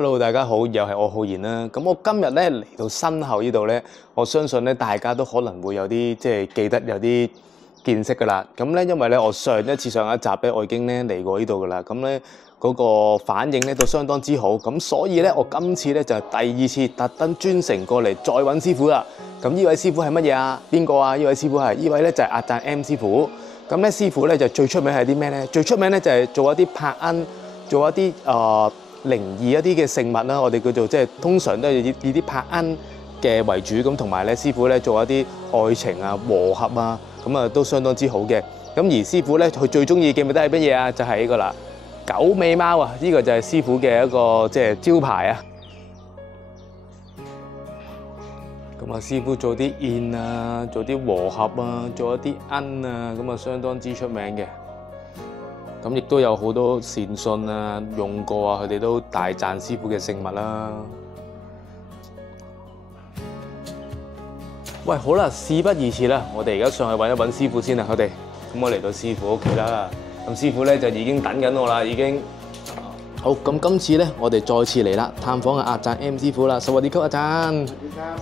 Hello， 大家好，又係我浩然啦。咁我今日咧嚟到身後呢度咧，我相信咧大家都可能會有啲記得有啲見識噶啦。咁咧因為咧我上一集咧我已經咧嚟過呢度噶啦，咁咧嗰個反應咧都相當之好。咁所以咧我今次咧就係第二次特登專程過嚟再揾師傅啦。咁呢位師傅係乜嘢啊？邊個啊？呢位師傅係呢位咧就係阿贊 M 師傅。咁咧師傅咧就最出名係啲咩咧？最出名咧就係做一啲拍罌，做一啲靈異一啲嘅聖物啦，我哋叫做通常都係以啲拍罌嘅為主，咁同埋咧師傅咧做一啲愛情啊、和合啊，咁啊都相當之好嘅。咁而師傅咧佢最中意記唔記得係乜嘢啊？就係呢個啦，九尾貓啊！呢個就係師傅嘅一個招牌啊。咁啊，師傅做啲宴啊，做啲和合啊，做一啲罌啊，咁啊相當之出名嘅。咁亦都有好多善信啊用過啊，佢哋都大讚師傅嘅聖物啦。喂，好啦，事不宜遲啦，我哋而家上去揾一揾師傅先啦，我哋。咁我嚟到師傅屋企啦，咁師傅咧就已經等緊我啦，已經。好，咁今次咧我哋再次嚟啦，探訪阿贊 M 師傅啦。สวัสดีครับ阿贊。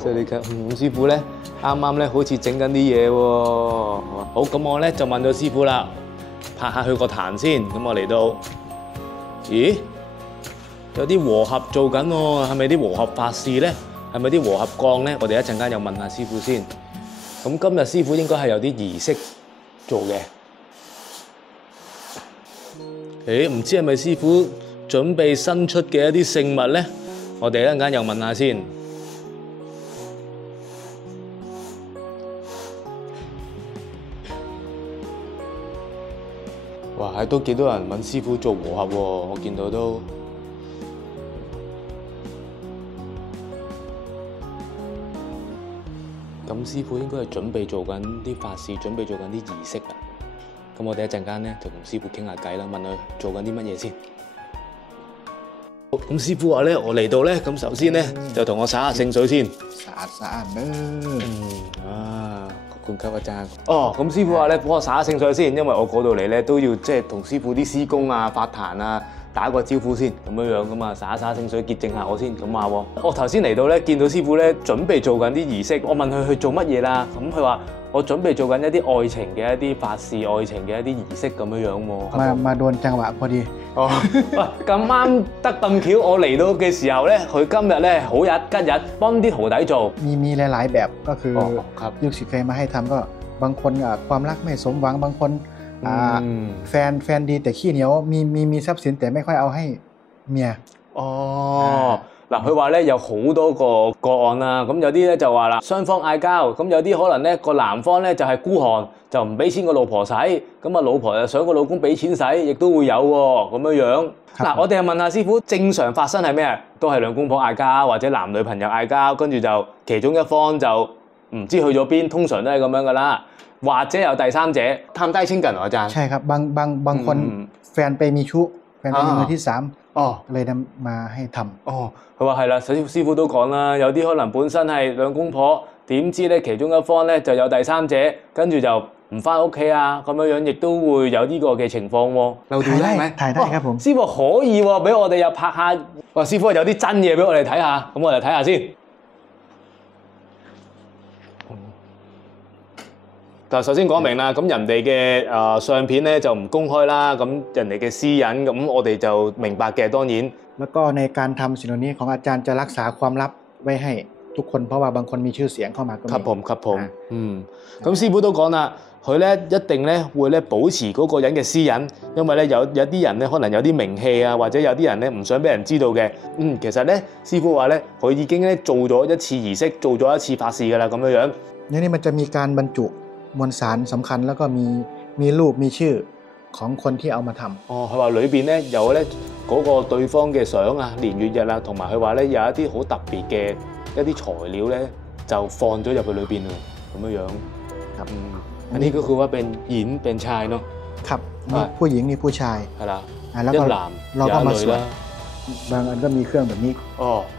สวัสดีครับ。師傅咧啱啱咧好似整緊啲嘢喎。好，咁我咧就問咗師傅啦。拍下佢個壇先，咁我嚟到，咦？有啲和合做緊喎，係咪啲和合法事咧？係咪啲和合降咧？我哋一陣間又問下師傅先。咁今日師傅應該係有啲儀式做嘅。唔知係咪師傅準備新出嘅一啲聖物咧？我哋一陣間又問下先。哇！都幾多人揾師傅做和合喎，我見到都。咁師傅應該係準備做緊啲法事，準備做緊啲儀式啊。咁我哋一陣間咧就同師傅傾下偈啦，問佢做緊啲乜嘢先。好，咁師傅話咧，我嚟到咧，咁首先咧就同我灑下聖水先。灑冠級啊爭哦，咁師傅話咧，幫我灑下聖水先，因為我過到嚟咧都要同師傅啲師公啊、法壇啊打個招呼先，咁樣噶嘛，灑一灑聖水潔淨下我先咁話喎。我頭先嚟到咧，見到師傅咧準備做緊啲儀式，我問佢去做乜嘢啦，咁佢話我準備做緊一啲愛情嘅一啲法事、愛情嘅一啲儀式咁樣喎。มาโดนจังหวะพอดี。哦，喂，咁啱得咁巧，我嚟到嘅時候咧，佢今日咧好日吉日，幫啲徒弟做。มีหลายๆแบบก็คือลูกศิษย์เคยมาให้ทำก็บางคนความรักไม่สมหวังบางคนแฟนดีแต่ขี้เหนียวมีทรัพย์สินแต่ไม่ค่อยเอาให้เมีย。哦。嗱，佢話咧有好多個案啦，咁有啲咧就話啦，雙方嗌交，咁有啲可能咧個男方咧就係孤寒，就唔俾錢個老婆使，咁啊老婆就想個老公俾錢使，亦都會有喎，咁樣樣。嗱，我哋又問下師傅，正常發生係咩？都係兩公婆嗌交，或者男女朋友嗌交，跟住就其中一方就唔知去咗邊，通常都係咁樣噶啦，或者有第三者貪低清近อาจารย์。ใช่ครับบางคนแฟนไปมีชู้แฟนไปมีมือที่สามเลยนำมาให้ทำ。佢話係啦，師傅都講啦，有啲可能本身係兩公婆，點知咧其中一方咧就有第三者，跟住就唔翻屋企啊，咁樣樣亦都會有呢個嘅情況喎。漏掉咧係咪？ถ่ายได้ครับผม。師傅可以喎，俾我哋又拍下。哇！師傅有啲真嘢俾我哋睇下，咁我哋睇下先。但首先講明啦，咁人哋嘅相片咧就唔公開啦，咁人哋嘅私隱，咁我哋就明白嘅，當然。แล้วก็ในการทำสิ่งเหล่านี้ของอาจารย์จะรักษาความลับไว้ให้ทุกคนเพราะว่าบางคนมีชื่อเสียงเข้ามาก็มี。ครับผม咁師傅都講啦，佢咧一定咧會咧保持嗰個人嘅私隱，因為咧有啲人咧可能有啲名氣啊，或者有啲人咧唔想俾人知道嘅。其實咧師傅話咧，佢已經咧做咗一次儀式，做咗一次法事㗎啦，咁樣樣。นี่มันจะมีการบรรจุมวลสารสำคัญแล้วก็มีรูปมีชื่อของคนที่เอามาทำ。佢話裏邊咧有咧嗰個對方嘅相啊、年月日啊，同埋佢話咧有一啲好特別嘅一啲材料咧就放咗入去裏邊喎，咁樣樣。อันนี้ก็คือว่าเป็นหญิงเป็นชายเนาะครับนี่ผู้หญิงนี่ผู้ชาย係啦，แล้วก็เราก็มาสวดบางอันก็มีเครื่องแบบนี้。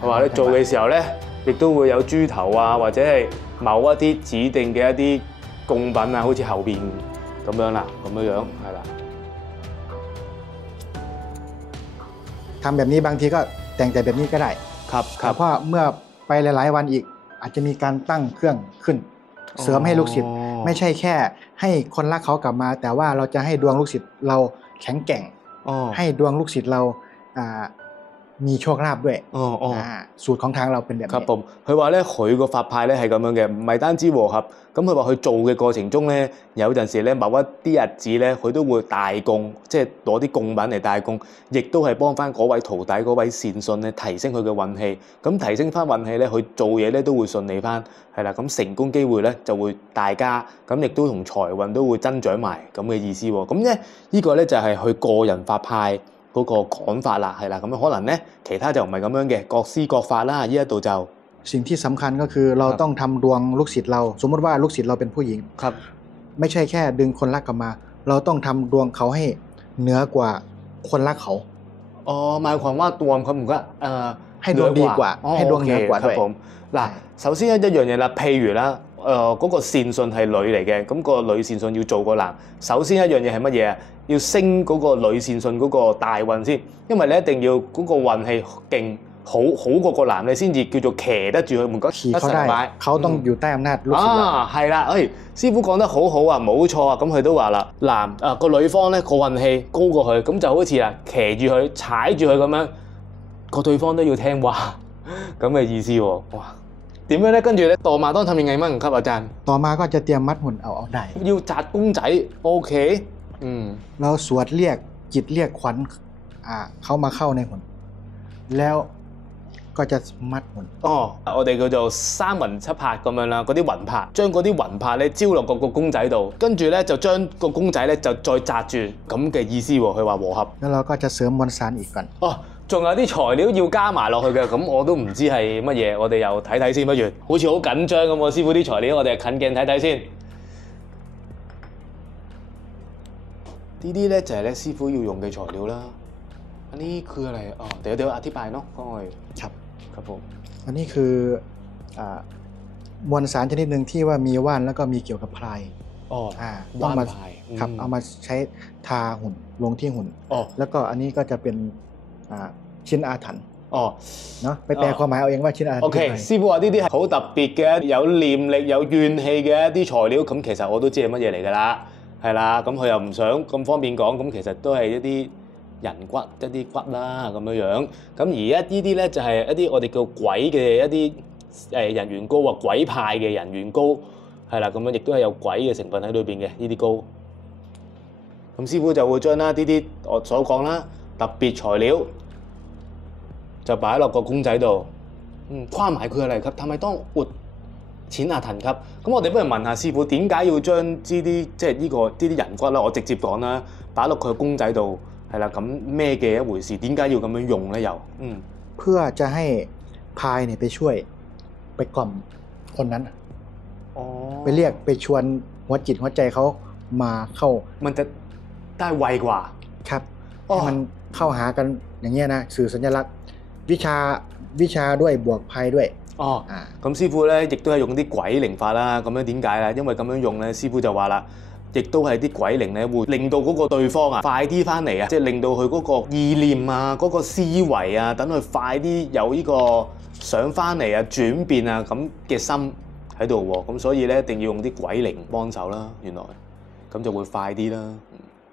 佢話咧做嘅時候咧，亦都會有豬頭啊，或者係某一啲指定嘅一啲供品啊，好似後邊咁樣啦，咁樣樣係啦。ทำแบบนี้บางทีก็ แต่งแต่แบบนี้ก็ได้ ครับค แต่ รับ เพราะเมื่อไปหลายๆวันอีกอาจจะมีการตั้งเครื่องขึ้น เสริมให้ลูกศิษย์ไม่ใช่แค่ให้คนรักเขากลับมา แต่ว่าเราจะให้ดวงลูกศิษย์เราแข็งแกร่ง อ๋อ ให้ดวงลูกศิษย์เรามีโชคลาภด้วย อ๋ออ๋อ สูตรของทางเราเป็นแบบ ครับ นี้ ผม佢話咧，佢個法派咧係咁樣嘅，唔係單止和合。咁佢話佢做嘅過程中咧，有陣時咧某一啲日子咧，佢都會大供，即係攞啲供品嚟大供，亦都係幫翻嗰位徒弟、嗰位善信咧提升佢嘅運氣。咁提升翻運氣咧，佢做嘢咧都會順利翻，係啦。咁成功機會咧就會大加，咁亦都同財運都會增長埋咁嘅意思喎。咁咧呢個咧就係佢個人法派嗰個講法啦，係啦。咁可能咧其他就唔係咁樣嘅，各施各法啦。呢一度就 สิ่งที่สำคัญก็คือเราต้องทำดวงลูกศิษย์เรา สมมติว่าลูกศิษย์เราเป็นผู้หญิง ครับ ไม่ใช่แค่ดึงคนรักกลับมา เราต้องทำดวงเขาให้เหนือกว่าคนรักเขา อ๋อหมายความว่าดวง佢唔該ให้ดวงดีกว่า อ๋อ ให้ดวงเหนือกว่า ครั ด้ บ วย ผม嗱，首先一樣嘢啦，譬如啦，嗰個善信係女嚟嘅，咁個女善信要做個男，首先一樣嘢係乜嘢啊？要升嗰個女善信嗰個大運先，因為你一定要嗰個運氣勁。好過個男你先至叫做騎得住佢，唔該 ขี่เขาได้ เขาต้องอยู่ใต้อำนาจลูกศิษย์เรา 係啦，師傅講得好好啊，冇錯啊，咁佢都話啦，個女方咧個運氣高過佢，咁就好似啊騎住佢踩住佢咁樣，個對方都要聽話咁嘅意思喎，哇！點樣咧？跟住咧ต่อมาต้องทำยังไงมั่งครับอาจารย์ ต่อมาก็จะเตรียมมัดหุ่นเอาได้ 要紮公仔 OK เราสวดเรียกจิตเรียกขวัญเขามาเข้าในหุ่นแล้วก็จะมัดหุ่น我哋叫做三魂七魄咁樣啦，嗰啲魂魄，將嗰啲魂魄咧招落個公仔度，跟住咧就將個公仔咧就再紮住咁嘅意思喎。佢話和合。แล้วเราก็จะเสริมมวลสารอีกก่อน仲有啲材料要加埋落去嘅，咁我都唔知係乜嘢，我哋又睇睇先，不如好似好緊張咁喎，師傅啲材料我哋近鏡睇睇先。呢啲咧就係咧師傅要用嘅材料啦。อันนี้คืออะไรเดี๋ยวอธิบายเนาะก้อยครับผมอันนี้คือมวลสารชนิดหนึ่งที่ว่ามีว่านแล้วก็มีเกี่ยวกับพลายว่านพลายครับเอามาใช้ทาหุ่นลงที่หุ่นแล้วก็อันนี้ก็จะเป็นชิ้นอาถรรพ์เนาะไปแปลความหมายเอาเองว่าชิ้นอาถรรพ์ OK 師傅話呢啲係好特別嘅，有念力有怨氣嘅一啲材料，咁其實我都知係乜嘢嚟㗎啦，係啦，咁佢又唔想咁方便講，咁其實都係一啲人骨一啲骨啦咁樣樣，咁而呢啲咧就係一啲我哋叫鬼嘅一啲人緣膏啊，鬼派嘅人緣膏係啦，咁樣亦都係有鬼嘅成分喺裏邊嘅呢啲膏。咁師傅就會將呢啲我所講啦特別材料就擺落個公仔度，框埋佢嚟ครับทำไมต้องอุด錢阿騰級？咁我哋不如問下師傅點解要將呢啲即係呢啲人骨啦，我直接講啦，擺落佢公仔度。係啦，咁咩嘅一回事？點解要咁樣用咧？又เพื่อจะให้พายเนี่ยไปช่วยไปกล่อมคนนั้นไปเรียกไปชวนหัวจิตหัวใจเขามาเข้ามันจะได้ไวกว่าครับให้มันเข้าหากันอย่างเงี้ยนะสื่อสัญลักษณ์วิชาด้วยบวกพายด้วย咁師傅咧亦都係用啲鬼靈法啦。咁樣點解咧？因為咁樣用咧，師傅就話啦。亦都係啲鬼靈咧，會令到嗰個對方快啲翻嚟啊！即係令到佢嗰個意念啊、嗰個思維啊，等佢快啲有呢個想翻嚟啊、轉變啊咁嘅心喺度喎。咁所以咧，一定要用啲鬼靈幫手啦。原來咁就會快啲啦。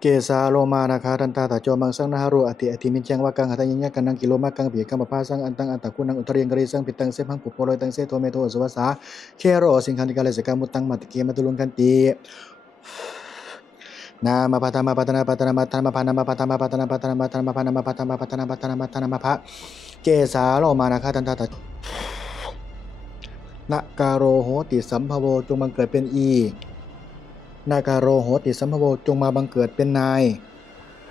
เกสาโลมานาคาตันตาตาโจมังสังนาฮารุอติอธิมิจังวะกังหัตยัญญะกันังกิโลมะกังเบียกังปะพาสังอันตังอัตตะกุนังอุตริยังกริสังปิตังเสพังปุโปโลตังเสโทเมโทสวะสาเคโรสิงคันติกาเลสกามุตังมัติเกมะตุลุนกันตินามาพัฒนาพัฒนาพัฒนาพัฒนาพัฒนาพัฒนาพัฒนาพัฒนาพัฒนาพัฒนาพัฒนาพัฒนาพัฒนาพัฒนาพระเกสาโลมานาคาตันตาตานาการโรโหติสัมภโวจงบังเกิดเป็นอีนาการโรโหติสัมภโวจงมาบังเกิดเป็นนาย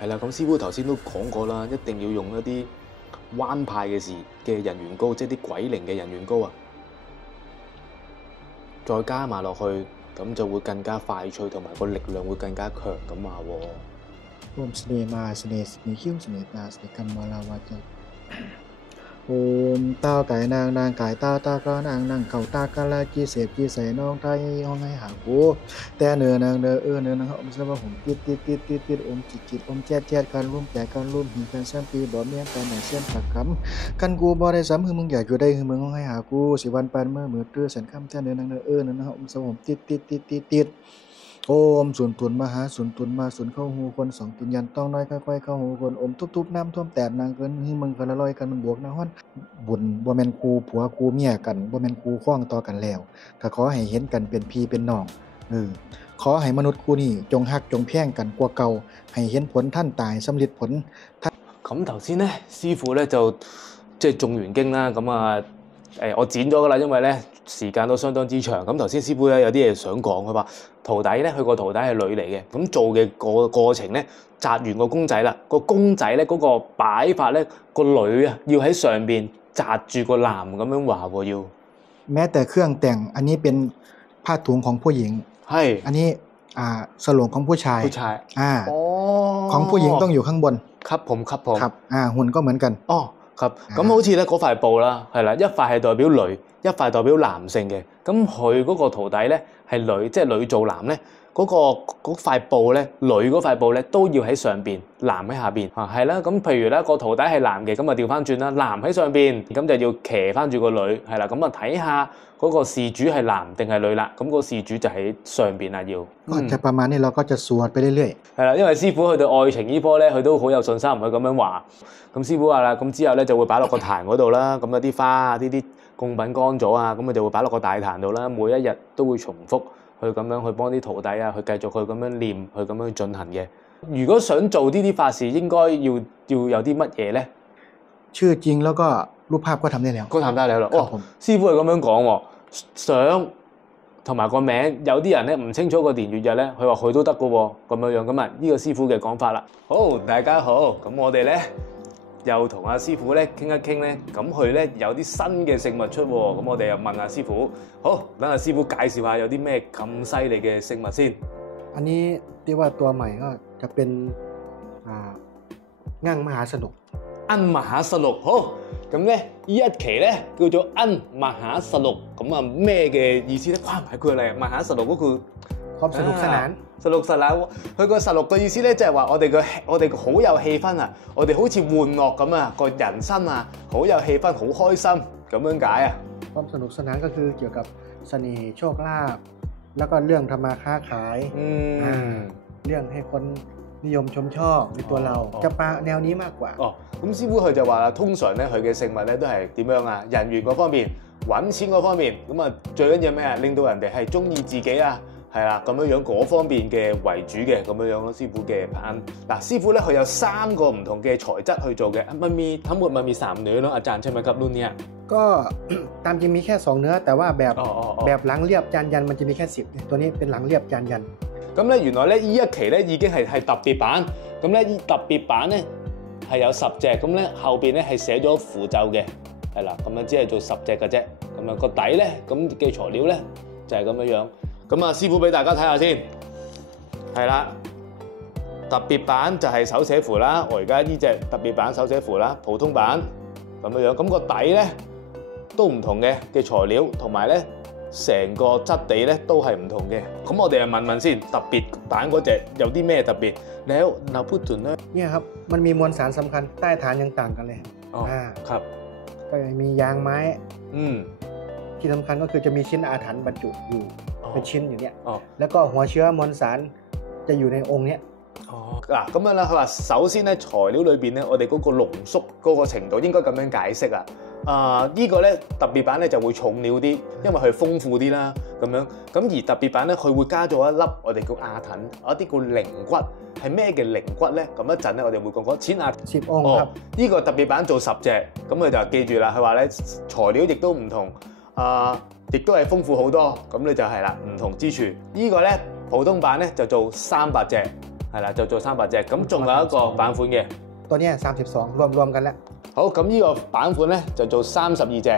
係啦，咁師傅頭先都講過啦，一定要用一啲彎派嘅人緣膏，即係啲鬼靈嘅人緣膏啊，再加埋落去。咁就會更加快脆，同埋個力量會更加強咁話喎。โอมสเนมาสเนสเนคิวสเนตาสเนกัมมาลาวาจังโอม เต้าไก่นางนางไก่ตาตาก็นางนางเก่าตากะลาจีเสพจีใส่น้องไทยห้องให้หากูแต่เนื้อนางเนื้อเนื้อนางอมสะว่าผมติดอมจิตอมแจ๊ดการร่วมแก่การร่วมหินกัน3 ปีบ่เมียกันไหนเส้นปากคำกันกูบ่ได้ซ้ำคือมึงอยากอยู่ได้คือมึงห้องให้หากูสิวันปานเมื่อมือตื้อแสนค่ำแต่เนื้อนางเนื้อเนื้อนางอมสะว่าผมติดโอมสุนตุนมหาสุนตุนมาสุนเข้าหูคนสองตินยันต้องน้อยค่อยๆเข้าหูคนอมทุบน้ำท่วมแตดนางเกินให้มึงกันละลอยกันมันบวกนะฮ้อนบุญบ่แม่นคู่ผัวคู่เมียกันบ่แม่นคู่ครองต่อกันแล้วก็ขอให้เห็นกันเป็นพี่เป็นน้องขอให้มนุษย์คู่นี้จงฮักจงแพงกันกว่าเก่าให้เห็นผลท่านตายสำลิดผล咁頭先咧，師傅咧就即係誦完經啦，咁啊我剪咗噶啦，因為咧時間都相當之長。咁頭先師傅咧有啲嘢想講，佢話徒弟咧佢個徒弟係女嚟嘅，咁做嘅過程咧紮完個公仔啦，個公仔咧嗰個擺法咧個女啊要喺上邊紮住個男咁樣話喎要。แม้แต่เครื่องแต่งอันนี้เป็นผ้าถุงของผู้หญิง係อันนี้สโลงของผู้ชายของผู้หญิงต้องอยู่ข้างบนครับผมครับหุ่นก็เหมือนกัน哦ครับ咁好似咧嗰塊布啦，係啦，一塊係代表女，一塊代表男性嘅。咁佢嗰個徒弟咧係女，即係女做男咧，嗰塊布咧，女嗰塊布咧都要喺上邊，男喺下邊啊，係啦。咁譬如咧個徒弟係男嘅，咁啊調翻轉啦，男喺上邊，咁就要騎翻住個女，係啦。咁啊睇下嗰個事主係男定係女啦。咁個事主就喺上邊啦要。ก็จะประมาณนี้เราก็จะสวดไปเรื่อยๆ。係啦，因為師傅佢對愛情呢科咧，佢都好有信心，佢咁樣話。咁師傅話啦，咁之後咧就會擺落個壇嗰度啦，咁有啲花啊、呢啲供品乾咗啊，咁佢就會擺落個大壇度啦，每一日都會重複去咁樣去幫啲徒弟啊，去繼續去咁樣念，去咁樣去進行嘅。如果想做呢啲法事，應該要有啲乜嘢咧？ชื่อจริงแล้วก็รูปภาพก็ทำได้แล้วก็ทำได้แล้ว咯。哦，師傅係咁樣講喎，相同埋個名，有啲人咧唔清楚個年月日咧，佢話佢都得嘅喎，咁樣咁啊，呢個師傅嘅講法啦。好，大家好，咁我哋咧又同阿師傅咧傾一傾咧，咁佢咧有啲新嘅食物出喎，咁我哋又問阿師傅，好，等阿師傅介紹下有啲咩咁犀利嘅食物先。อันนี้ที่ว่าตัวใหม่ก็จะเป็นงั่งมหาสนุกอั้นมหาสนุก好，咁咧呢一期咧叫做อั้นมหาสนุก，咁啊咩嘅意思咧？哇，唔係佢嚟，มหาสนุกก็คือความสนุกสนานสนุกสนาน，佢個實錄嘅意思咧，就係話我哋好有氣氛啊，我哋好似玩樂咁啊，個人生啊好有氣氛，好開心咁樣解啊。ความสนุกสนานก็คือเกี่ยวกับเสน่ห์โชคลาภแล้วก็เรื่องทำมาค้าขายเรื่องให้คนนิยมชมชอบในตัวเราจะปาแนวนี้มากกว่า哦，咁師傅佢就話啦，通常咧佢嘅食物咧都係點樣啊？人緣嗰方面、揾錢嗰方面，咁啊最緊要咩啊？令到人哋係中意自己啊！係啦，咁樣嗰方面嘅為主嘅咁樣咯，師傅嘅棒。嗱，師傅咧佢有3個唔同嘅材質去做嘅，มันมีทั้งหมดมันมี3เนื้อเนาะอาจารย์ใช่ไหมครับรุ่นเนี้ยก็ตามจริงมีแค่2เนื้อแต่ว่าแบบหลังเรียบจานยันมันจะมีแค่10ตัวนี้เป็นหลังเรียบจานยัน咁咧原來咧呢一期咧已經係特別版，咁咧特別版咧係有10隻，咁咧後邊咧係寫咗符咒嘅，係啦，咁樣只係做10隻嘅啫，咁啊個底咧咁嘅材料咧就係咁樣樣。咁啊，師傅俾大家睇下先，係啦，特別版就係手寫符啦，我而家呢隻特別版手寫符啦，普通版咁樣樣，咁個底咧都唔同嘅材料，同埋咧成個質地咧都係唔同嘅。咁我哋就問問先，特別版嗰隻有啲咩特別？แล้วเราพูดถึงเนี่ยครับมันมีมวลสารสำคัญใต้ฐานยังต่างกันเลยครับก็มียางไม้ที่สำคัญก็คือจะมีชิ้นอาถรรพ์บรรจุอยู่เป็นชิ้นอยู่เนี่ยแล้วก็หัวเชื้อมวลสารจะอยู่ในองค์เนี้ย嗱咁樣啦，佢話首先咧材料裏邊咧，我哋嗰個濃縮嗰個程度應該咁樣解釋啊。呢個咧特別版咧就會重料啲，因為佢豐富啲啦咁樣。咁而特別版咧，佢會加咗一粒我哋叫亞盾，一啲叫靈骨。係咩嘅靈骨咧？咁一陣咧，我哋會講錢亞10安ครับ呢個特別版做10隻，咁佢就記住啦。佢話咧材料亦都唔同，亦都係豐富好多。咁你就係啦，唔同之處。呢個咧普通版咧就做300隻。係啦，就做300隻，咁仲有一個版款嘅。ตัวนี้32รวมกันแล้ว好，咁呢個版款咧就做32隻，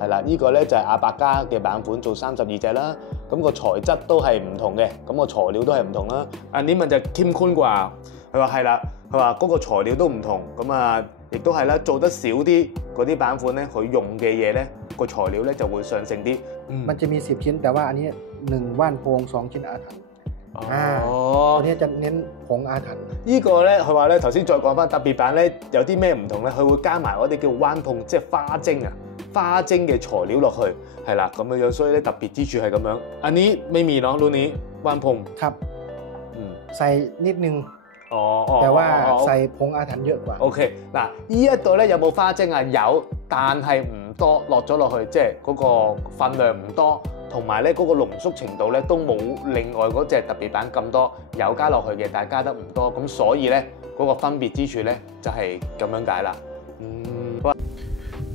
係啦，呢個咧就係阿伯家嘅版款，做32隻啦。咁個材質都係唔同嘅，咁個材料都係唔同啦。你問就Kim Kun啩，佢話係啦，佢話嗰個材料都唔同，咁啊亦都係啦，做得少啲嗰啲版款咧，佢用嘅嘢咧個材料咧就會上乘啲。มันจะมี10ชิ้นแต่ว่าอันนี้1ว่านโพง2ชิ้นอาถรรพ์哦，ตัวนี้จะเน้นผงอาถรรพ์呢個咧佢話咧頭先再講翻特別版咧有啲咩唔同咧，佢會加埋我哋叫灣碰，即係花精啊，花精嘅材料落去，係啦咁樣樣，所以咧特別之處係咁樣。อันนี้ไม่มีเนาะรุ่นนี้灣碰ครับใส่นิดนึงแต่ว่าใส่ผงอาถรรพ์เยอะกว่า OK 嗱，呢一度咧有冇花精啊？有，但係唔多，落咗落去，即係嗰個份量唔多。同埋咧嗰個濃縮程度咧都冇另外嗰隻特別版咁多，有加落去嘅，但係加得唔多，咁所以咧嗰個分別之處咧就係咁樣解啦。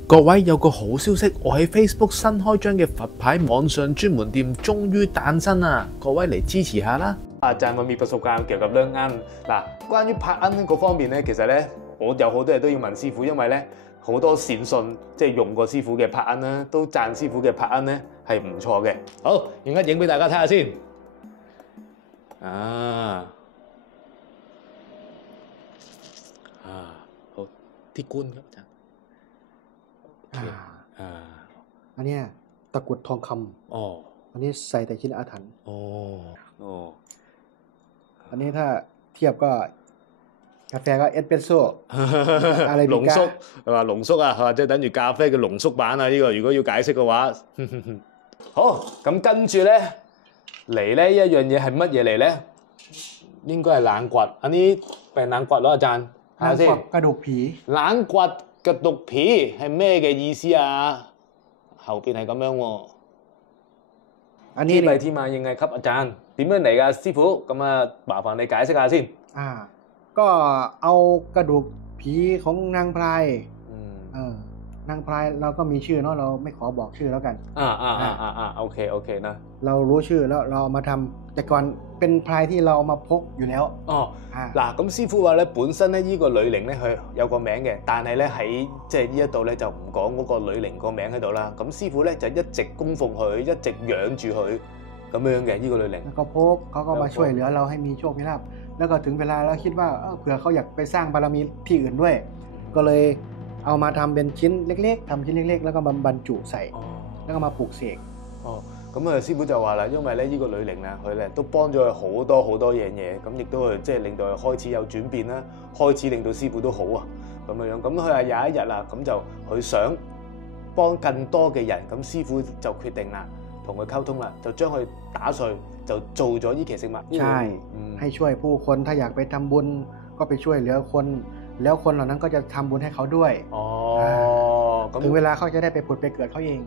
各位有個好消息，我喺 Facebook 新開張嘅佛牌網上專門店終於誕生啦！各位嚟支持下啦！就係我มีประสบการณ์เกี่ยวกับเรื่องอั้น嗱，關於拍อั้น嗰方面咧，其實咧我有好多嘢都要問師傅，因為咧好多善信即係用過師傅嘅拍อั้น啦，都讚師傅嘅拍อั้น咧係唔錯嘅。好，而家影俾大家睇下先。好啲官ครับอาจารย์อันนี้ตะกุดทองคำอันนี้ใส่แต่ชิ้นอาถรรพ์อันนี้ถ้าเทียบก็กาแฟก็เอสเปรสโซ่อะไร濃縮係嘛？濃縮啊，即係等於咖啡嘅濃縮版啊！呢個如果要解釋嘅話，好咁跟住咧嚟咧一樣嘢係乜嘢嚟咧？應該係冷掘，อันนี้เป็น冷掘咯，อาจารย์睇下先。กระดูกผี冷掘กระดูกผี係咩嘅意思啊？後邊係咁樣喎。อันนี้ที่มายังไงครับอาจารย์？點樣嚟㗎師傅？咁啊，麻煩你解釋下先。ก็เอากระดูกผีของนางพลายนางพลายเราก็มีชื่อเนาะเราไม่ขอบอกชื่อแล้วกันโอเคนะเรารู้ชื่อแล้วเราเอามาทำแต่ก่อนเป็นพลายที่เราเอามาพกอยู่แล้ว嗱咁師傅話咧本身咧呢個女靈咧佢有個名嘅，但係咧喺即係呢一度咧就唔講嗰個女靈個名喺度啦。咁師傅咧就一直供奉佢，一直養住佢咁樣嘅呢個女靈。แล้วก็พกเขาก็มาช่วยเหลือเราให้มีโชคมีลาภแล้วก็ถึงเวลาแล้วคิดว่าเผื่อเขาอยากไปสร้างบารมีที่อื่นด้วยก็เลยเอามาทำเป็นชิ้นเล็กๆทำชิ้นเล็กๆแล้วก็บรรจุใส่แล้วก็มาปลูกเสก咁師傅就話啦，因為咧呢個女靈啊，佢咧都幫咗佢好多樣嘢，咁亦都係即係令到佢開始有轉變啦，開始令到師傅都好啊咁樣。咁佢話有一日啦，咁就佢想幫更多嘅人，咁師傅就決定啦，同佢溝通啦，就將佢打碎，就做咗呢期食物。ใช่ให้ช่วยผู้คนถ้าอยากไปทำบุญก็ไปช่วยเหลือคนแล้วคนเหล่านั้นก็จะทำบุญให้เขาด้วยถึงเวลาเขาจะได้ไปผุดไปเกิดเขาเอง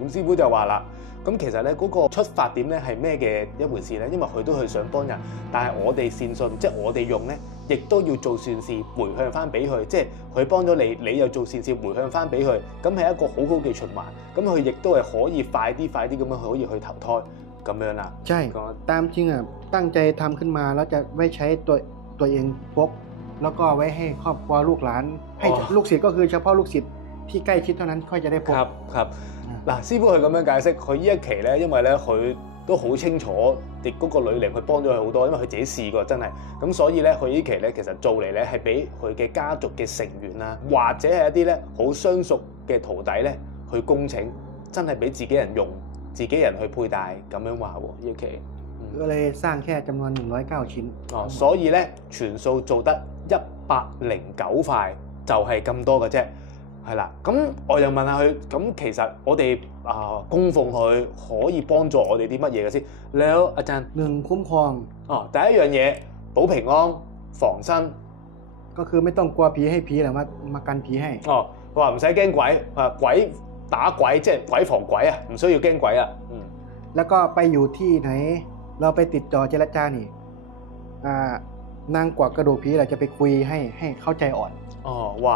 咁師傅就話啦，咁其實咧嗰個出發點咧係咩嘅一回事咧？因為佢都係想幫人，但係我哋善信，即係我哋用咧，亦都要做善事回向翻俾佢，即係佢幫咗你，你又做善事回向翻俾佢，咁係一個好好嘅循環。咁佢亦都係可以快啲咁樣可以去投胎咁樣啦。ใช่ตามจริงอ่ะตั้งใจทำขึ้นมาแล้วจะไว้ใช้ตัวเองพกแล้วก็ไว้ให้ครอบครัวลูกหลานให้ลูกศิษย์ก็คือเฉพาะลูกศิษย์ที่ใกล้ชิดเท่านั้นค่อยจะได้พบครับ嗱，師傅佢咁樣解釋，佢呢一期咧，因為咧佢都好清楚，亦嗰個女靈佢幫咗佢好多，因為佢自己試過真係，咁所以咧佢呢期咧其實做嚟咧係俾佢嘅家族嘅成員啊，或者係一啲咧好相熟嘅徒弟咧去恭請，真係俾自己人用，自己人去佩戴咁樣話喎呢一期。ก็เลยสร้างแค่จำนวน109ชิ้น所以咧全數做得109塊，就係咁多嘅啫。係啦，咁我又問下佢，咁其實我哋供奉佢可以幫助我哋啲乜嘢嘅先？แล้วอาจารย์คุ้มครอง第一樣嘢保平安防身，ก็คือไม่ต้องกลัวผีให้ผีหรือมากันผีให้佢話唔使驚鬼，鬼打鬼即係鬼防鬼啊，唔需要驚鬼啊。แล้วก็ไปอยู่ที่ไหนเราไปติดต่อเจรจานี่นางกวักกระดูกผีเราจะไปคุยให้เข้าใจอ่อน哇！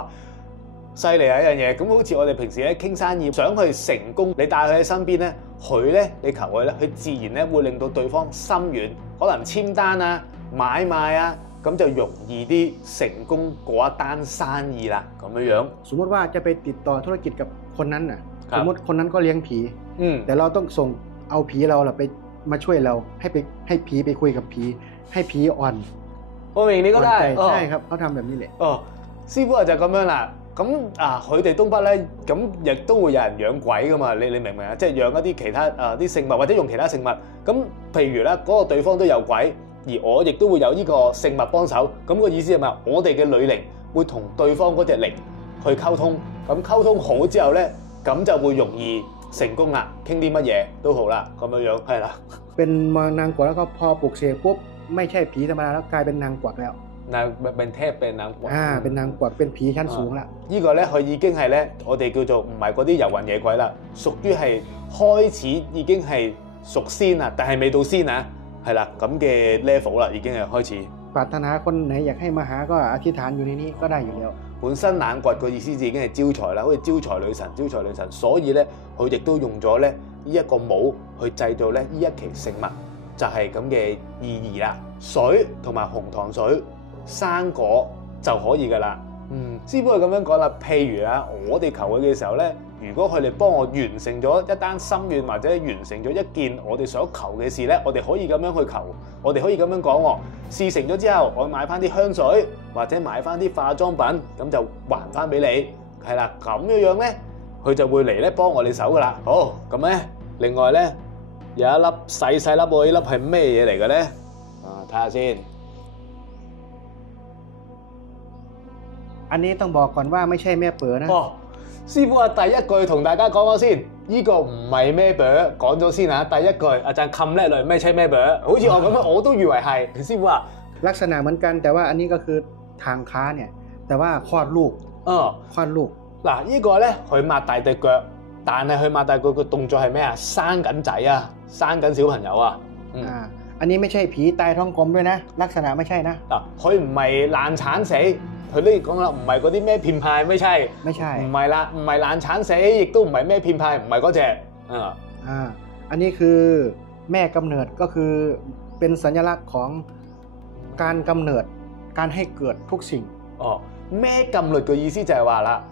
犀利啊一樣嘢，咁好似我哋平時咧傾生意，想去成功，你帶佢喺身邊咧，佢咧你求佢咧，佢自然咧會令到對方心軟，可能簽單啊、買賣啊，咁就容易啲成功嗰一單生意啦，咁樣。สมมติว่าจะไปติดต่อธุรกิจกับคนนั้นน่ะสมมติคนนั้นก็เลี้ยงผีแต่เราต้องส่งเอาผีเราไปมาช่วยเราให้ผีไปคุยกับผีให้ผีอ่อน我明你覺得係ใช่ครับเขาทำแบบนี้แหละ師傅就咁樣啦。咁佢哋東北咧，咁亦都會有人養鬼噶嘛？你明唔明啊？即係養一啲其他啲聖物，或者用其他聖物。咁譬如咧，嗰個對方都有鬼，而我亦都會有呢個聖物幫手。咁個意思係咪我哋嘅女靈會同對方嗰隻靈去溝通？咁溝通好之後咧，咁就會容易成功啦。傾啲乜嘢都好啦，咁樣係啦。เป็นนางกวักแล้วก็พอปลุกเสกปุ๊บไม่ใช่ผีธรรมดาแล้วกลายเป็นนางกวักแล้วเป็นเทพเป็นนางกวักเป็นนางกวักเป็นผีชั้นสูง啦。呢個咧佢已經係咧，我哋叫做唔係嗰啲遊魂野鬼啦，屬於係開始已經係屬仙啦，但係未到仙啊，係啦咁嘅 level 啦，已經係開始。ปรารถนาคนไหนอยากให้มาหาก็อธิษฐานอยู่ในนี้ก็ได้อยู่แล้ว。本身冷掘個意思就已經係招財啦，好似招財女神，所以咧佢亦都用咗咧呢一個帽去製造咧呢一期聖物，就係咁嘅意義啦。水同埋紅糖水、生果就可以噶啦。師傅係咁樣講啦。譬如啊，我哋求佢嘅時候咧，如果佢哋幫我完成咗一單心願或者完成咗一件我哋想求嘅事咧，我哋可以咁樣去求，我哋可以咁樣講喎。事成咗之後，我買翻啲香水或者買翻啲化妝品，咁就還翻俾你，係啦。咁樣咧，佢就會嚟咧幫我哋手噶啦。好，咁咧，另外咧有一粒細粒喎，呢粒係咩嘢嚟嘅咧？睇下先。อันนี้ต้องบอกก่อนว่าไม่ใช่แม่เป๋อนะ。師傅第一句同大家講咗先，呢個唔係咩匏，講咗先啊。第一句อาจารย์คำแรกเลยไม่ใช่แม่เบ๋好似我咁樣，我都以為係。師傅ลักษณะเหมือนกันแต่ว่าอันนี้ก็คือทางค้าเนี่ยแต่ว่าคลอดลูกคลอดลูก嗱，呢個咧佢擘大隻腳，但係佢擘大腳個動作係咩啊？生緊仔啊，生緊小朋友啊。อันนี้ไม่ใช่ผีตายท้องกลมด้วยนะลักษณะไม่ใช่นะ嗱，佢唔係爛產死。佢都講啦，唔係嗰啲咩騙派，ไม่ใช่唔係啦，唔係爛產死，亦都唔係咩騙派，唔係嗰隻。อันนี้คือแม่กำเนิดก็คือเป็นสัญลักษณ์ของการกำเนิดการให้เกิดทุกสิ่ง。咩禁律嘅意思就係話啦，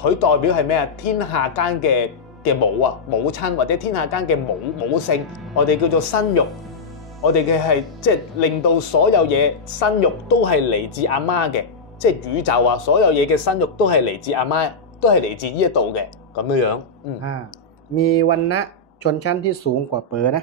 佢代表係咩啊？天下間嘅母啊，母親或者天下間嘅母性，我哋叫做生育。我哋嘅係即係令到所有嘢生育都係嚟自阿媽嘅。即係宇宙啊，所有嘢嘅生育都係嚟自阿媽，都係嚟自呢一度嘅咁樣樣。มีวรรณะชนชั้นที่สูงกว่าเป๋อนะ。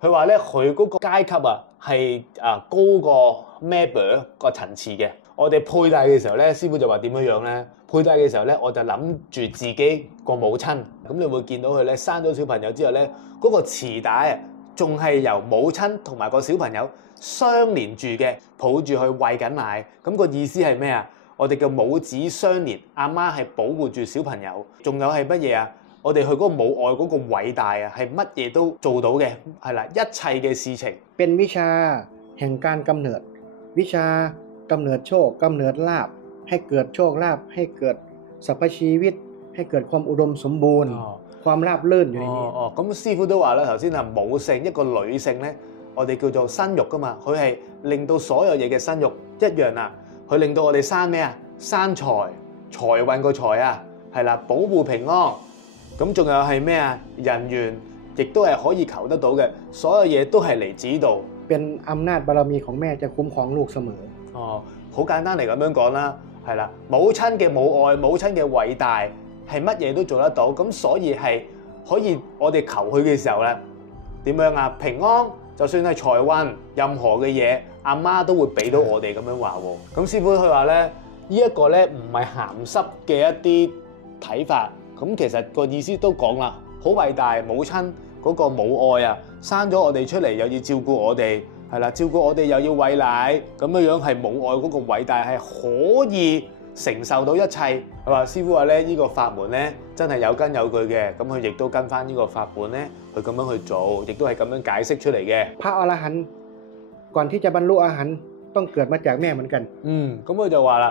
佢話咧，佢嗰個階級啊係高過咩匏個層次嘅。我哋佩戴嘅時候咧，師傅就話點樣樣咧？佩戴嘅時候咧，我就諗住自己個母親，咁你會見到佢咧生咗小朋友之後咧，嗰個臍帶啊仲係由母親同埋個小朋友相連住嘅，抱住佢餵緊奶，咁個意思係咩啊？我哋嘅母子相連，阿媽係保護住小朋友，仲有係乜嘢啊？我哋去嗰個母愛嗰個偉大啊，係乜嘢都做到嘅，係啦，一切嘅事情。เป็นวิชาแห่งการกำเนิดวิชากำเนิดโชคกำเนิดลาภให้เกิดโชคลาภให้เกิดสรรพชีวิตให้เกิดความอุดมสมบูรณ์ความราบรื่นอยู่ในนี้。咁師傅都話啦，頭先係母性一個女性咧。我哋叫做生育噶嘛，佢係令到所有嘢嘅生育一樣啦。佢令到我哋生咩啊？生財，財運個財啊，係啦，保護平安。咁仲有係咩啊？人緣，亦都係可以求得到嘅。所有嘢都係嚟自呢度。เป็นอำนาจบารมีของแม่จะคุ้มครองลูกเสมอ。好簡單嚟咁樣講啦，係啦，母親嘅母愛，母親嘅偉大係乜嘢都做得到。咁所以係可以我哋求佢嘅時候咧，點樣啊？平安。就算係財運，任何嘅嘢，阿媽都會俾到我哋咁樣話喎。咁師傅佢話咧，呢一個咧唔係鹹濕嘅一啲睇法。咁其實個意思都講啦，好偉大，母親嗰個母愛啊，生咗我哋出嚟又要照顧我哋，係啦，照顧我哋又要餵奶，咁樣樣係母愛嗰個偉大係可以承受到一切。係嘛？師傅話咧，呢個法門咧真係有根有據嘅，咁佢亦都跟翻呢個法本咧，去咁樣去做，亦都係咁樣解釋出嚟嘅。พระอรหันต์ก่อนที่จะบรรลุอรหันต์ต้องเกิดมาจากแม่เหมือนกัน。咁佢就話啦，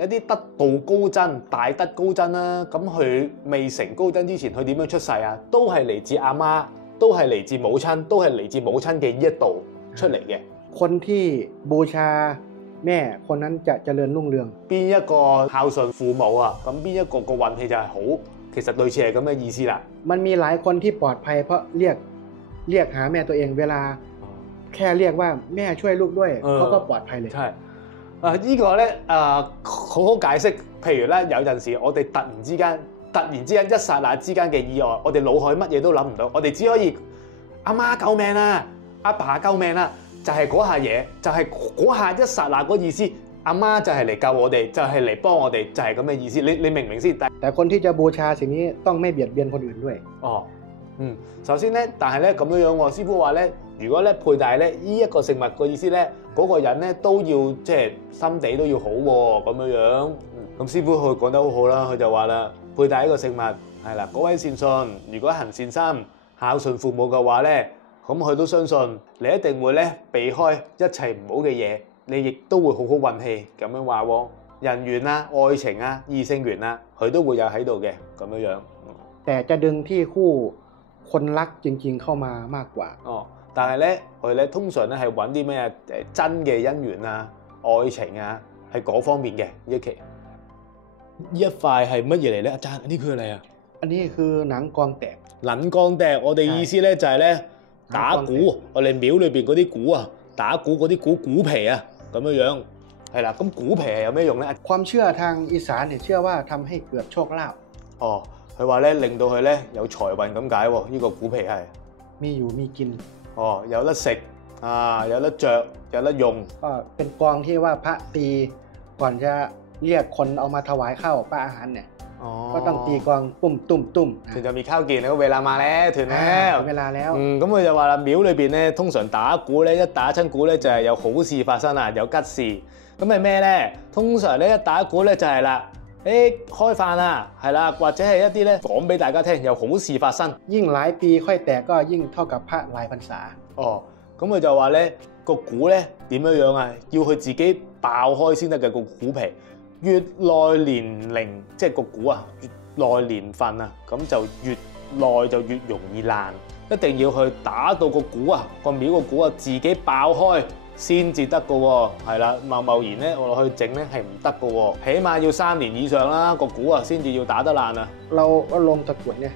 一啲得道高僧、大德高僧啦，咁佢未成高僧之前，佢點樣出世啊？都係嚟自阿媽，都係嚟自母親，都係嚟自母親嘅呢一度出嚟嘅。คนที่บูชาแม่คนนั้นจะเจริญรุ่งเรือง。邊一個孝順父母啊？咁邊一個個運氣就係好，其實類似係咁嘅意思啦。มันมีหลายคนที่ปลอดภัยเพราะเรียกหาแม่ตัวเองเวลาแค่เรียกว่าแม่ช่วยลูกด้วยเขาก็ปลอดภัยเลย。ใช่呢個咧好好解釋。譬如咧，有陣時我哋突然之間一剎那之間嘅意外，我哋腦海乜嘢都諗唔到，我哋只可以阿媽救命啊，阿爸救命啊，就係嗰下嘢，就係嗰下一剎那嗰意思。阿媽就係嚟救我哋，就係嚟幫我哋，就係咁嘅意思。你明唔明先？แต่คนที่จะบูชาสิ่งนี้ต้องไม่เบียดเบียนคนอื่นด้วย首先咧，但係咧咁樣樣喎，師傅話咧，如果咧佩戴咧呢一個食物個意思咧，嗰個人咧都要即係心地都要好喎，咁樣樣。咁師傅佢講得好好啦，佢就話啦，佩戴呢個食物係啦，嗰位善信，如果行善心、孝順父母嘅話咧，咁佢都相信你一定會咧避開一切唔好嘅嘢，你亦都會好好運氣咁樣話喎。人緣啊、愛情啊、異性緣啊，佢都會有喺度嘅咁樣樣。แต่จะดึงที่คู่คนรักจริงๆเข้ามามากกว่า但係咧，佢咧通常咧係揾啲咩真嘅姻緣啊、愛情啊，係嗰方面嘅呢一期。呢一塊係乜嘢嚟咧？阿贊，呢佢係嚟啊？อันนี้คือหนังกองแตก撚光笛，我哋意思咧就係咧打鼓，我哋廟裏邊嗰啲鼓啊，打鼓嗰啲鼓皮啊，咁樣樣係啦。咁鼓皮係有咩用咧？ความเชื่อทางอีสานเนี่ยเชื่อว่าทำให้เกิดโชคลาภ佢話咧令到佢咧有財運咁解喎。呢個鼓皮係มีอยู่มีกิน有得食有得着，有得用。ก็เป็นกองที่ว่าพระตีก่อนจะเรียกคนเอามาถวายข้าวป้าอาหารเนี่ยก็ต้องตีกองปุ้มตุ้ม團就未敲見，你個維納馬咧團咧，เวลาแล้ว咁佢就話啦，廟裏邊咧通常打鼓咧，一打親鼓咧就係有好事發生啊，有吉事。咁係咩咧？通常咧一打鼓咧就係啦，開飯啊，係啦，或者係一啲咧講俾大家聽有好事發生。ยิ่งหลายปีค่อยแตกก็ยิ่งเท่ากับพระหลายพรรษา咁佢就話咧個鼓咧點樣樣啊？要佢自己爆開先得嘅個鼓皮。越耐年齡，即係個鼓啊，越耐年份啊，咁就越耐就越容易爛。一定要去打到個鼓啊，個廟個鼓啊自己爆開先至得嘅喎。係啦，貿然咧我落去整咧係唔得嘅喎，起碼要3年以上啦，個鼓啊先至要打得爛啊。เราลงตะกรุดเนี่ย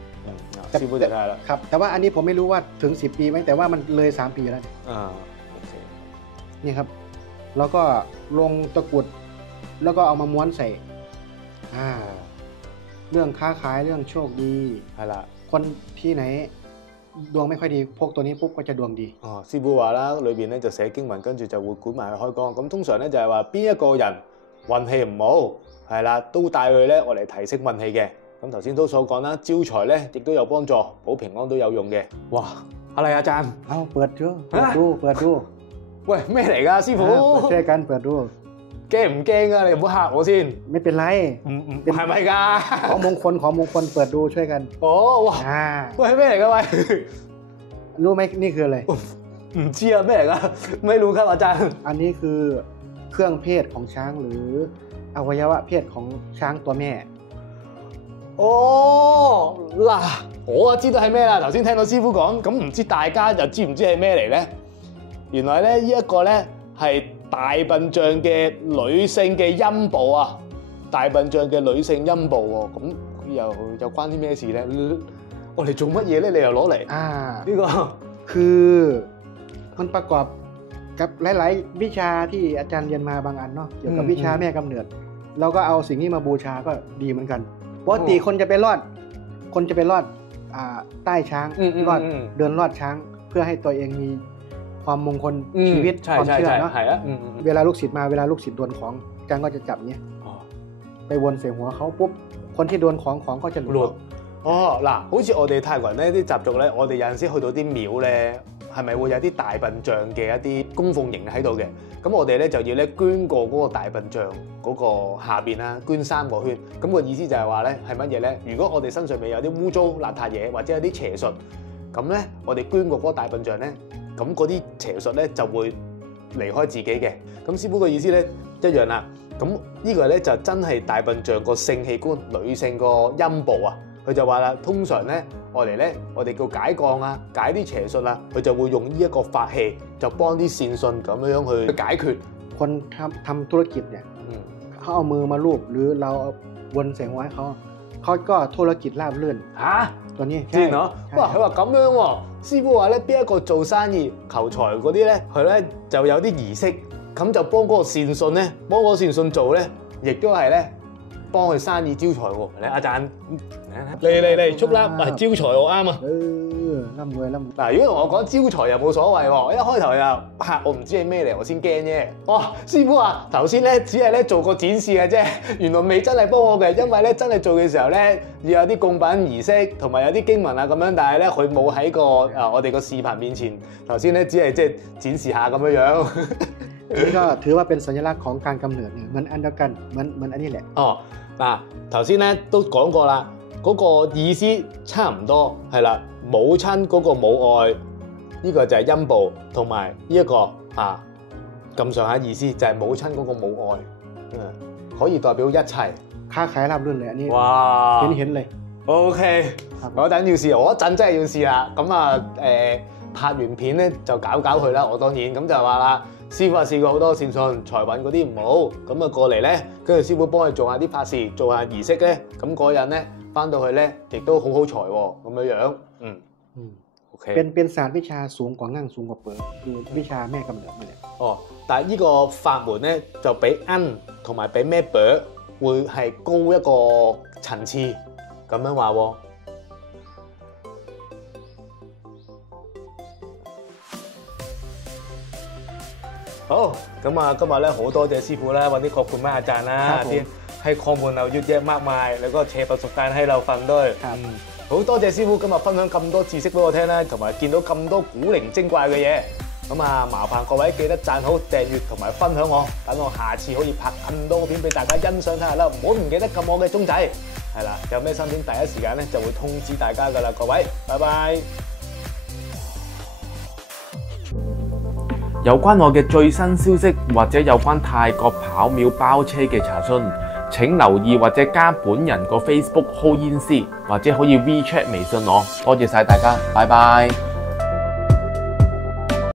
師傅就睇下啦。ครับแต่ว่าอันนี้ผมไม่รู้ว่าถึง10 ปีไหมแต่ว่ามันเลย3 ปีแล้วนี่ครับแล้วก็ลงตะกรุดแล้วก็เอามาม้วนใส่เรื่องค้าขายเรื่องโชคดี係啦，คนที่ไหนดวงไม่ค่อยดีพกตัวนี้ปุ๊บก็จะดวงดี師傅話啦，裏邊咧就寫經文，跟住就會管埋佢開光。咁通常咧就係話邊一個人運氣唔好，係啦，都帶佢咧我嚟提升運氣嘅。咁頭先都所講啦，招財咧亦都有幫助，保平安都有用嘅。哇！อะไรอาจารย์เปิดดู喂，咩嚟㗎，師傅？ช่วยกันเปิดดู驚唔驚啊？你唔好嚇我先。ไม่เป็นไร係咪㗎？ของมงคลเปิดดูช่วยกัน哇！喂，係咩嚟㗎？喂，รู้ไหมนี่คืออะไร唔知啊，咩嚟㗎？ไม่รู้ครับอาจารย์。อันนี้คือเครื่องเพศของช้างหรืออวัยวะเพศของช้างตัวแม่嗱，我知道係咩啦。頭先聽到師傅講，咁唔知大家又知唔知係咩嚟咧？原來咧呢一個咧係大笨象嘅女性嘅陰部啊，大笨象嘅女性陰部喎，咁又關啲咩事咧？我哋做乜嘢咧？你又攞嚟呢個คือมันประกอบกับหลายๆวิชาที่อาจารย์เรียนมาบางอันเนาะเกี่ยวกับวิชาแม่กำเนิดเราก็เอาสิ่งนี้มาบูชาก็ดีเหมือนกันปกติคนจะไปรอดใต้ช้างรอดเดินรอดช้างเพื่อให้ตัวเองมีความมงคลชีวิตความเชื่อเนาะเวลาลูกศิษย์มาเวลาลูกศิษย์โดนของอาจารย์ก็จะจับเนี้ยไปวนใส่หัวเขาปุ๊บคนที่โดนของก็จะหลุด嗱，好似我哋泰國人咧啲習俗咧，我哋有陣時去到啲廟咧，係咪會有啲大笨象嘅一啲供奉形喺度嘅？咁我哋咧就要咧捐過嗰個大笨象嗰個下邊啦，捐3個圈。咁個意思就係話咧係乜嘢咧？如果我哋身上面有啲污糟邋遢嘢，或者有啲邪術，咁咧我哋捐過嗰個大笨象咧，咁嗰啲邪術咧就會離開自己嘅。咁師傅嘅意思咧一樣啦。咁呢個咧就真係大笨象個性器官，女性個陰部啊。佢就話啦，通常咧，我哋叫解降啊，解啲邪術啊，佢就會用呢一個法器，就幫啲善信咁樣去解決。คนทำธุรกิจเนี่ยเขาเอามือมาลูบหรือเราวนใส่หัวให้เขาก็ธุรกิจราบรื่นตัวนี้知เนาะ哇，佢話咁樣喎，師傅話咧，邊一個做生意求財嗰啲咧，佢咧就有啲儀式，咁咁就幫嗰個善信咧，幫嗰個善信做咧，亦都係咧幫佢生意招財喎。嚟阿贊，嚟，速粒，招財我啱啊！ร่ำรวยร่ำรวย嗱，如果同我講招財又冇所謂喎，一開頭又嚇我唔知係咩嚟，我先驚啫。哇，師傅話頭先咧只係咧做個展示嘅啫，原來未真係幫我嘅，因為咧真係做嘅時候咧要有啲供品儀式同埋有啲經文啊咁樣，但係咧佢冇喺個我哋個視頻面前，頭先咧只係即係展示下咁樣樣。นี่ก็ถือว่าเป็นสัญลักษณ์ของการกำเนิดเนี่ยมันอันเดียวกันมันอันนี้แหละ哦，嗱，頭先咧都講過啦，嗰、個意思差唔多係啦，母親嗰個母愛，呢、個就係陰部，同埋呢一個咁上下意思就係母親嗰個母愛，可以代表一切。ค้าขายราบรื่นเลยอันนี้哇เห็นเลย OK， 我一陣要試，我一陣真係要試啦。咁拍完片咧就搞佢啦，我當然咁就話啦。師傅試過好多善信財運嗰啲唔好，咁過嚟咧，跟住師傅幫佢做下啲法事，做下儀式咧，咁嗰人咧翻到去咧，亦都好財喎，咁樣。OK。เป็นศาสตร์วิชาสูงกว่างั่งสูงกว่าเปิดคือวิชาแม่กำเนิดมาเลย哦，但係呢個法門咧就比恩同埋比咩啵會係高一個層次，咁樣話喎。好，咁今日咧好多謝師傅啦，วันนี้ขอบคุณมากอาจารย์นะที่ให้ข้อมูลเราเยอะแยะมากมายแล้วก็แชร์ประสบการณ์ให้เราฟังด้วย好多謝師傅今日分享咁多知識俾我聽啦，同埋見到咁多古靈精怪嘅嘢。咁麻煩各位記得讚好、訂閱同埋分享我，等我下次可以拍更多片俾大家欣賞睇下啦。唔好唔記得撳我嘅鐘仔，係啦，有咩新片第一時間咧就會通知大家噶啦，各位，拜拜。有關我嘅最新消息或者有關泰國跑廟包車嘅查詢，請留意或者加本人個 Facebook 浩煙師，或者可以 WeChat 微信我。多謝晒大家，拜拜。